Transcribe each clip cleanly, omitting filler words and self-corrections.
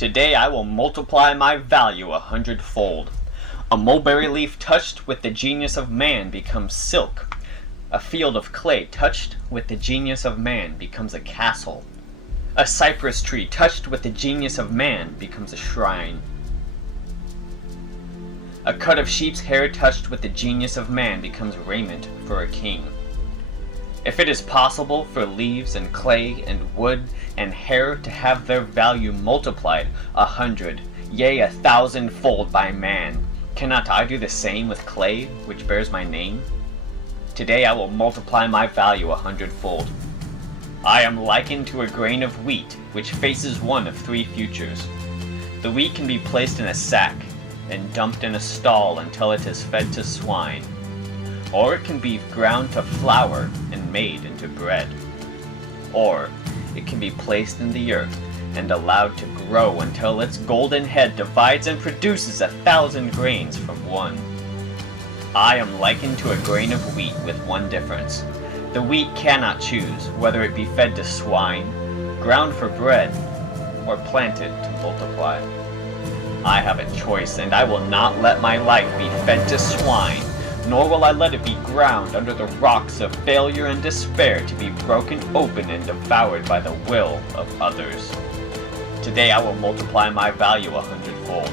Today I will multiply my value 100-fold. A mulberry leaf touched with the genius of man becomes silk. A field of clay touched with the genius of man becomes a castle. A cypress tree touched with the genius of man becomes a shrine. A cut of sheep's hair touched with the genius of man becomes raiment for a king. If it is possible for leaves and clay and wood and hair to have their value multiplied 100, yea 1,000-fold by man, cannot I do the same with clay which bears my name? Today I will multiply my value 100-fold. I am likened to a grain of wheat which faces one of three futures. The wheat can be placed in a sack and dumped in a stall until it is fed to swine. Or it can be ground to flour and made into bread. Or it can be placed in the earth and allowed to grow until its golden head divides and produces 1,000 grains from one. I am likened to a grain of wheat with one difference. The wheat cannot choose whether it be fed to swine, ground for bread, or planted to multiply. I have a choice, and I will not let my life be fed to swine, nor will I let it be ground under the rocks of failure and despair to be broken open and devoured by the will of others. Today I will multiply my value 100-fold.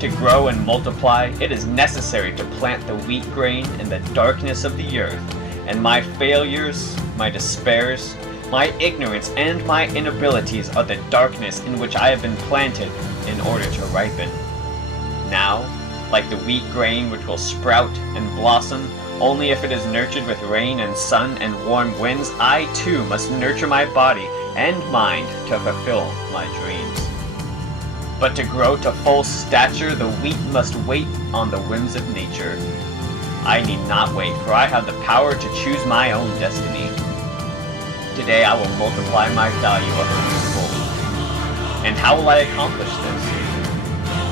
To grow and multiply, it is necessary to plant the wheat grain in the darkness of the earth, and my failures, my despairs, my ignorance, and my inabilities are the darkness in which I have been planted in order to ripen. Now, like the wheat grain which will sprout and blossom only if it is nurtured with rain and sun and warm winds, I too must nurture my body and mind to fulfill my dreams. But to grow to full stature, the wheat must wait on the whims of nature. I need not wait, for I have the power to choose my own destiny. Today I will multiply my value 100-fold. And how will I accomplish this?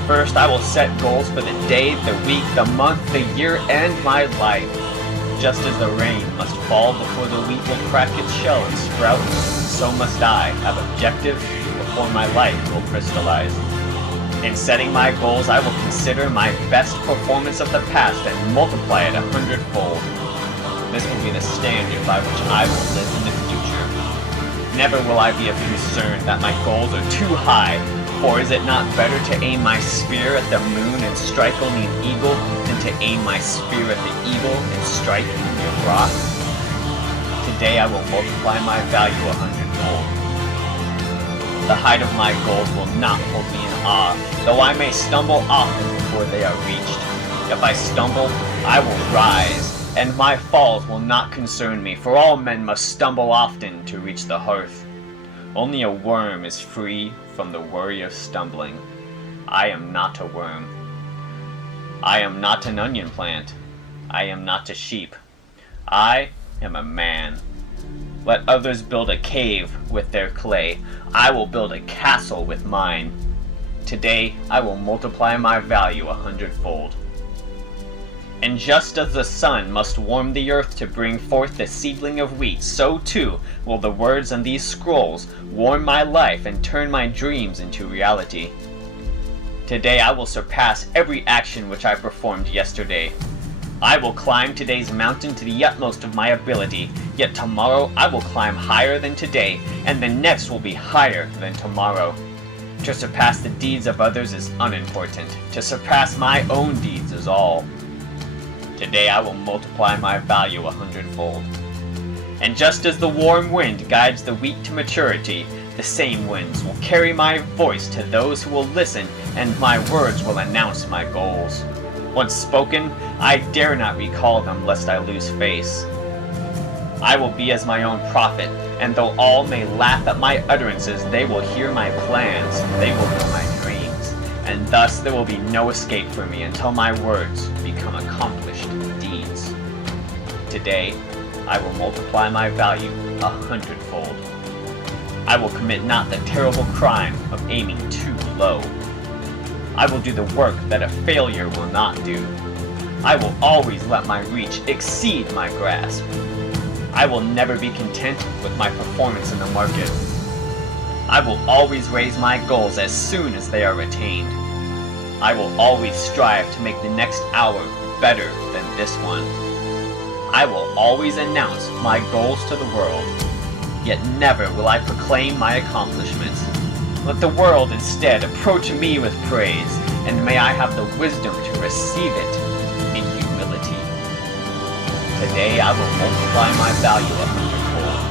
First, I will set goals for the day, the week, the month, the year, and my life. Just as the rain must fall before the wheat will crack its shell and sprout, so must I have objectives before my life will crystallize. In setting my goals, I will consider my best performance of the past and multiply it 100-fold. This will be the standard by which I will live in the future. Never will I be of concern that my goals are too high. For is it not better to aim my spear at the moon and strike only an eagle than to aim my spear at the eagle and strike only a rock? Today I will multiply my value 100-fold. The height of my goals will not hold me in awe, though I may stumble often before they are reached. If I stumble, I will rise, and my falls will not concern me, for all men must stumble often to reach the hearth. Only a worm is free from the worry of stumbling. I am not a worm. I am not an onion plant. I am not a sheep. I am a man. Let others build a cave with their clay. I will build a castle with mine. Today I will multiply my value 100-fold. And just as the sun must warm the earth to bring forth the seedling of wheat, so too will the words on these scrolls warm my life and turn my dreams into reality. Today I will surpass every action which I performed yesterday. I will climb today's mountain to the utmost of my ability, yet tomorrow I will climb higher than today, and the next will be higher than tomorrow. To surpass the deeds of others is unimportant. To surpass my own deeds is all. Today I will multiply my value 100-fold. And just as the warm wind guides the wheat to maturity, the same winds will carry my voice to those who will listen, and my words will announce my goals. Once spoken, I dare not recall them lest I lose face. I will be as my own prophet, and though all may laugh at my utterances, they will hear my plans, they will know my dreams, and thus there will be no escape for me until my words become accomplished deeds. Today, I will multiply my value 100-fold. I will commit not the terrible crime of aiming too low. I will do the work that a failure will not do. I will always let my reach exceed my grasp. I will never be content with my performance in the market. I will always raise my goals as soon as they are attained. I will always strive to make the next hour better than this one. I will always announce my goals to the world, yet never will I proclaim my accomplishments. Let the world instead approach me with praise, and may I have the wisdom to receive it in humility. Today I will multiply my value 100-fold.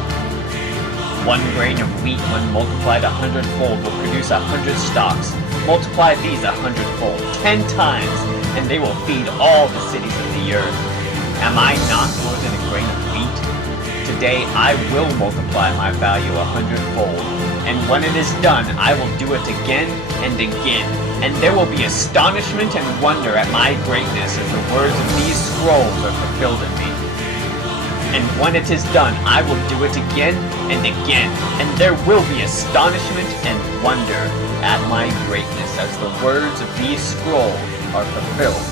1 grain of wheat when multiplied 100-fold will produce 100 stalks. Multiply these 100-fold, 10 times, and they will feed all the cities of the earth. Am I not more than a grain of wheat? Today I will multiply my value 100-fold, and when it is done, I will do it again and again, and there will be astonishment and wonder at my greatness as the words of these scrolls are fulfilled in me. And when it is done, I will do it again and again, and there will be astonishment and wonder at my greatness as the words of these scrolls are fulfilled